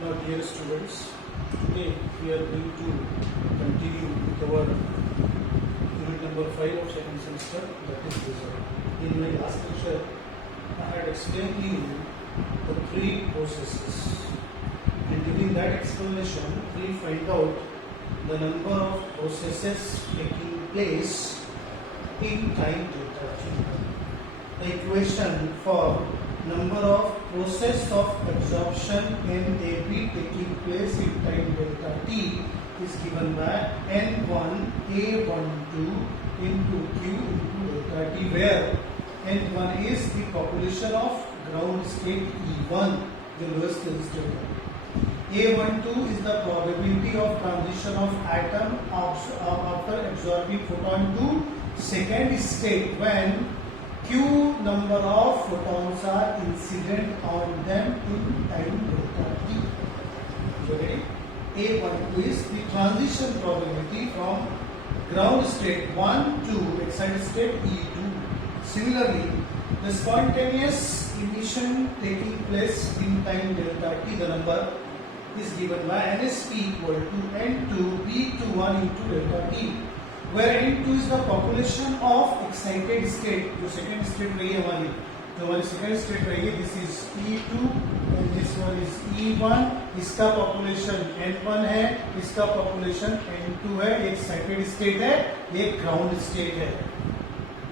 Now, dear students, today we are going to continue with our unit number 5 of second semester, that is result. In my last lecture, I had explained to you the three processes, and during that explanation, we find out the number of processes taking place in time delta t. The equation for number of process of absorption NAB taking place in time delta t is given by N1 A12 into Q into delta t, where N1 is the population of ground state E1, the lowest resistor. A12 is the probability of transition of atom after absorbing photon to second state when Q number of photons are incident on them in time delta t. So ready? A12 is the transition probability from ground state 1 to excited state E2. Similarly, the spontaneous emission taking place in time delta t, the number is given by NSP equal to N2 B21 into delta t, where N2 is the population of excited state. जो second state रही है हमारी, जो हमारी second state रही है, this is E2 and this one is E1. इसका population N1 है, इसका population N2 है. एक excited state है, एक ground state है.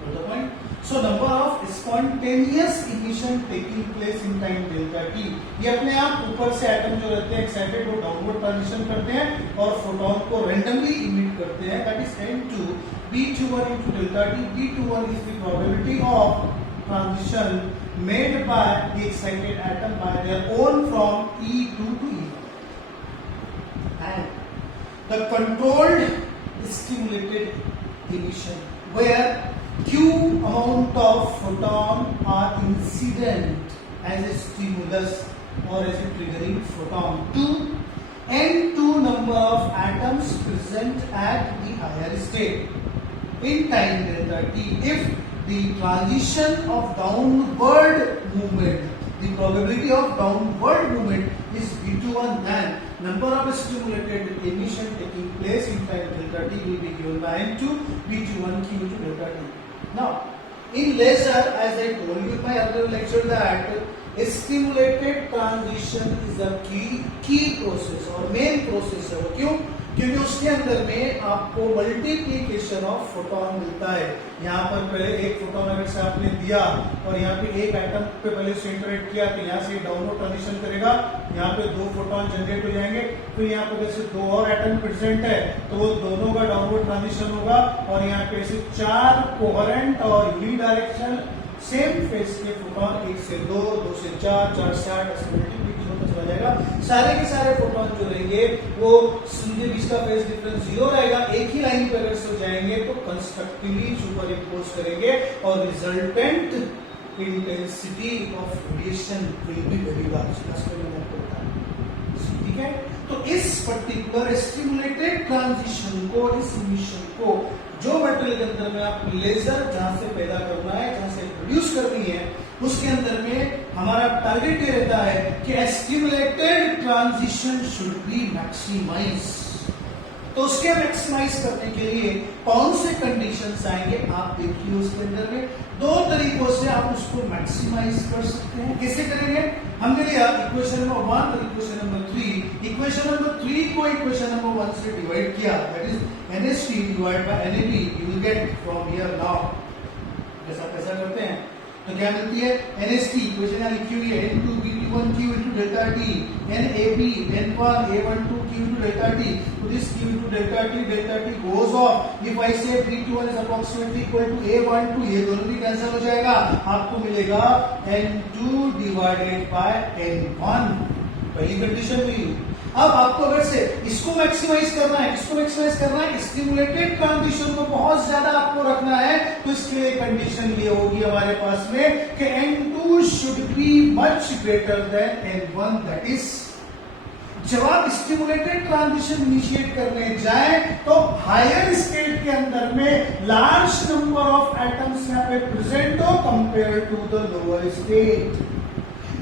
Got the point? So number of spontaneous emission taking place in time delta t, ये अपने आप ऊपर से एटम जो रहते हैं एक्साइटेड वो डाउनवर्ड ट्रांजिशन करते हैं और फोटोन को रैंडमली इमिट करते हैं. That is N2 B21 into delta t. B21 is the probability of transition made by the excited atom by their own from E2 to E1. And the controlled stimulated emission, where Q amount of photon are incident as a stimulus or as a triggering photon to N2 number of atoms present at the higher state in time delta t. If the transition of downward movement, the probability of downward movement is B21, then number of stimulated emission taking place in time delta t will be given by N2 B21 Q into delta t. Now, in laser, as I told you in my earlier lecture, that a stimulated transition is a key process or main process है. वो क्यों? क्योंकि उसके अंदर में आपको multiplication of photon मिलता है. यहाँ पर पहले एक फोटोन अगर से आपने दिया और यहाँ पे एक एटम पे पहले से इंटरेक्ट किया तो यहाँ से डाउनवर्ड ट्रांजिशन करेगा, यहाँ पे दो फोटोन जनरेट हो जाएंगे. फिर यहाँ पे जैसे दो और एटम प्रेजेंट है तो वो दोनों का डाउनवर्ड ट्रांजिशन होगा और यहाँ पे ऐसे चार कोहेरेंट और यूनिडायरेक्शनल सेम फेज के फोटोन, एक से दो, दो से चार, चार से आठ ऐसे मल्टीप्लीकेशन होता चला जाएगा. सारे के सारे फोटोन जो रहेंगे वो उनके बीच का फेज डिफरेंस जीरो रहेगा. एक ही लाइन पे अगर से जाएंगे तो कंस्ट्रक्टिवली सुपर इम्पोज करेंगे और resultant intensity of radiation will be very large. ठीक है, तो इस पर्टिकुलर स्टिमुलेटेड ट्रांजिशन को, इस इमिशन को जो मेटेरियल के अंदर में आप लेजर जहां से पैदा करना है, जहां से प्रोड्यूस करनी है, उसके अंदर में हमारा टारगेट ये रहता है कि stimulated transition should be maximise. तो उसके मैक्सिमाइज करने के लिए कौन से कंडीशंस आएंगे आप देखिए. उसके अंदर में दो तरीकों से आप उसको मैक्सिमाइज कर सकते हैं. कैसे करेंगे? हमने लिया इक्वेशन नंबर 1 और इक्वेशन नंबर 3. इक्वेशन नंबर 3 को इक्वेशन नंबर 1 से डिवाइड किया, that is NST divide by NAB. You will get from here now. कैसा करते हैं तो क्या मिलती है? NST इक्वेशन यहाँ लिखी हुई है N2 B21 Q into delta t, NAB N1 A12 Q into delta t. So this Q into delta t goes off. If I say B21 is approximately equal to A12, ये दोनों भी cancel हो जाएगा. आपको मिलेगा N2 divided by N1. पहली condition हुई. अब आपको अगर से इसको मैक्सिमाइज करना है, किसको मैक्सिमाइज करना है? स्टिमुलेटेड ट्रांजिशन को बहुत ज्यादा आपको रखना है. तो इसके लिए कंडीशन ये होगी हमारे पास में कि N2 should be much greater than N1. That is जब आप स्टिमुलेटेड ट्रांजिशन इनिशिएट करने जाएं तो हायर स्टेट के अंदर में लार्ज नंबर ऑफ एटम्स यहाँ पे प्रेजेंट हो compare to the lower state.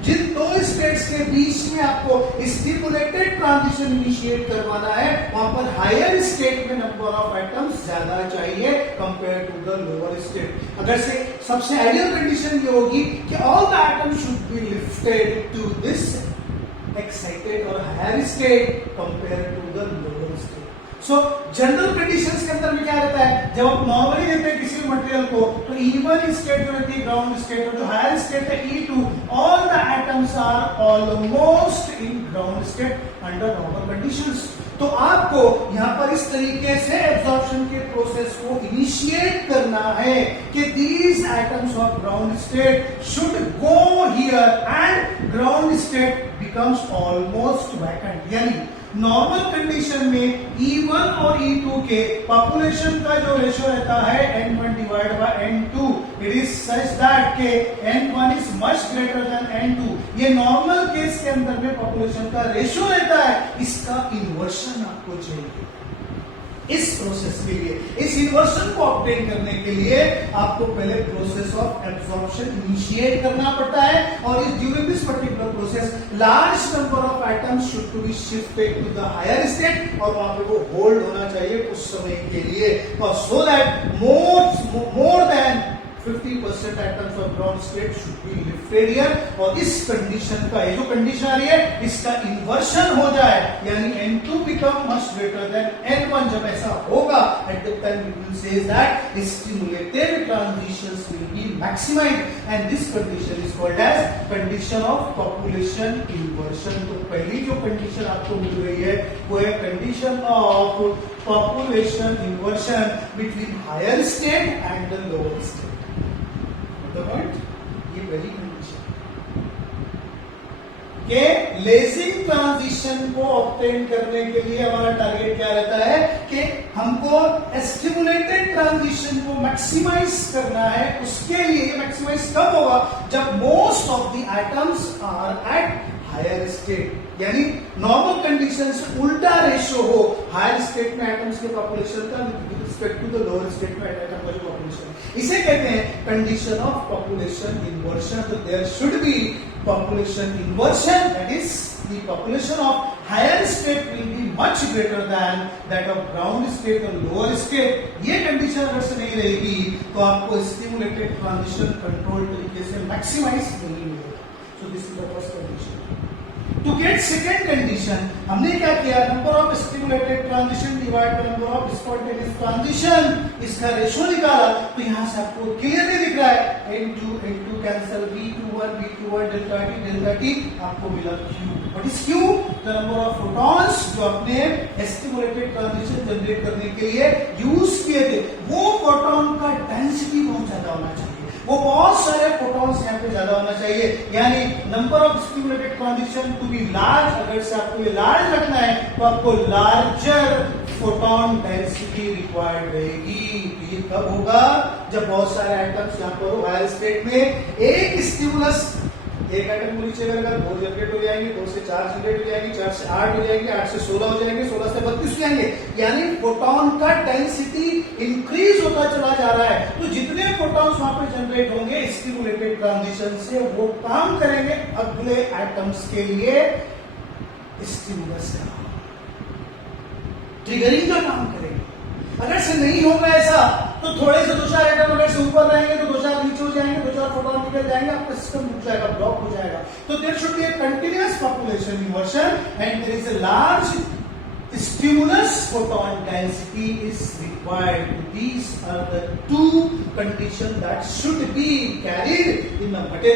जिन दो स्टेट्स के बीच में आपको स्टिमुलेटेड ट्रांजिशन इनिशिएट करवाना है, वहां पर हायर स्टेट में नंबर ऑफ एटम्स ज्यादा चाहिए compare to the lower state. अगर से सबसे आइडियल कंडीशन ये होगी कि all the atoms should be lifted to this excited और higher state compare to the lower state. So general conditions के अंदर में क्या रहता है, जब आप नॉर्मली देते हैं किसी भी मटेरियल को, तो E1 स्टेट जो रहती है ग्राउंड स्टेट, और जो हायर स्टेट है E2, all the atoms are almost in ground state under normal conditions. तो आपको यहां पर इस तरीके से एब्जॉर्प्शन के प्रोसेस को इनिशिएट करना है कि these atoms of ground state should go here and ground state becomes almost vacant. यानी नॉर्मल कंडीशन में E1 और E2 के पॉपुलेशन का जो रेशियो रहता है N1 divide by N2, it is such that के N1 is much greater than N2। ये नॉर्मल केस के अंदर में पॉपुलेशन का रेशियो रहता है, इसका इन्वर्शन आपको चाहिए। इस प्रोसेस के लिए, इस इन्वर्शन को ऑब्टेन करने के लिए आपको पहले प्रोसेस ऑफ एब्जॉर्प्शन इनिशिएट करना पड़ता है, और इस during this particular process large number of atoms should to be shifted to the higher state, और वहां पे वो होल्ड होना चाहिए कुछ समय के लिए, और so that more than 50% atoms of ground state should be lifted here. और इस कंडीशन का, ये जो कंडीशन आ रही है, इसका इन्वर्शन हो जाए, यानी N2 become much greater than N1। जब ऐसा होगा, at the time we will say that stimulated transitions will be maximised, and this condition is called as condition of population inversion. तो पहली जो कंडीशन आपको मिल रही है वो है condition of population inversion between higher state and the lower state. ये पहली कंडीशन के लेजिंग ट्रांजिशन को ऑब्टेन करने के लिए हमारा टारगेट क्या रहता है कि हमको स्टिमुलेटेड ट्रांजिशन को मैक्सिमाइज करना है। उसके लिए मैक्सिमाइज कब होगा, जब most of the atoms are at higher state, यानी नॉर्मल कंडीशन से उल्टा रेशियो हो हायर स्टेट में एटम्स के पॉपुलेशन का with respect to the lower state में एटम का जो पॉपुलेशन, इसे कहते हैं कंडीशन ऑफ पॉपुलेशन इन्वर्शन। तो there should B population inversion, that is the population of higher state will be much greater than that of ground state और lower state. ये condition अगर से नहीं रहेगी तो आपको स्टिमुलेटेड ट्रांजिशन कंट्रोल तरीके से मैक्सिमाइज नहीं मिलेगा। So this is the first condition. To get second condition, हमने क्या किया, number of stimulated transition divide by number of spontaneous transition, इसका रेशियो निकाला। तो यहां से आपको क्लियरली दिख रहा है N2 cancel, B21 delta T आपको मिला Q। What is Q? The number of protons जो अपने स्टिमुलेटेड ट्रांजिशन जनरेट करने के लिए यूज किए थे, वो प्रोटॉन का डेंसिटी बहुत ज्यादा होना चाहिए, वो बहुत सारे प्रोटॉन्स यहाँ पे ज्यादा होना चाहिए, यानी number of stimulated transition to be large. अगर से आपको ये लार्ज रखना है तो आपको लार्जर फोटोन डेंसिटी रिक्वायर्ड रहेगी। ये कब होगा, जब बहुत सारे एटम्स यहाँ पर हो हायर स्टेट में। एक स्टिमुलस, एक एटम को नीचे करेगा, 2 जनरेट हो जाएंगे, 2 से 4 जनरेट हो जाएंगे, 4 से 8 हो जाएंगे, 8 से 16 हो जाएंगे, 16 से 32 हो जाएंगे, यानी फोटोन का डेंसिटी इंक्रीज होता चला जा रहा है। तो जितने फोटॉन्स वहां पे जनरेट होंगे स्टिमुलेटेड ट्रांजिशन से, वो काम करेंगे अगले एटम्स के लिए स्टिमुलस का, ट्रिगरिंग का काम करेंगे। अगर से नहीं होगा ऐसा, तो थोड़े से 2-4 एटम अगर से ऊपर रहेंगे तो 2-4 नीचे हो जाएंगे, 2-4 फोटोन निकल जाएंगे, आपका सिस्टम रुक जाएगा, ब्लॉक हो जाएगा। तो there should be a continuous population inversion and there is a large stimulus photon density is required. These are the two conditions that should be carried in the material.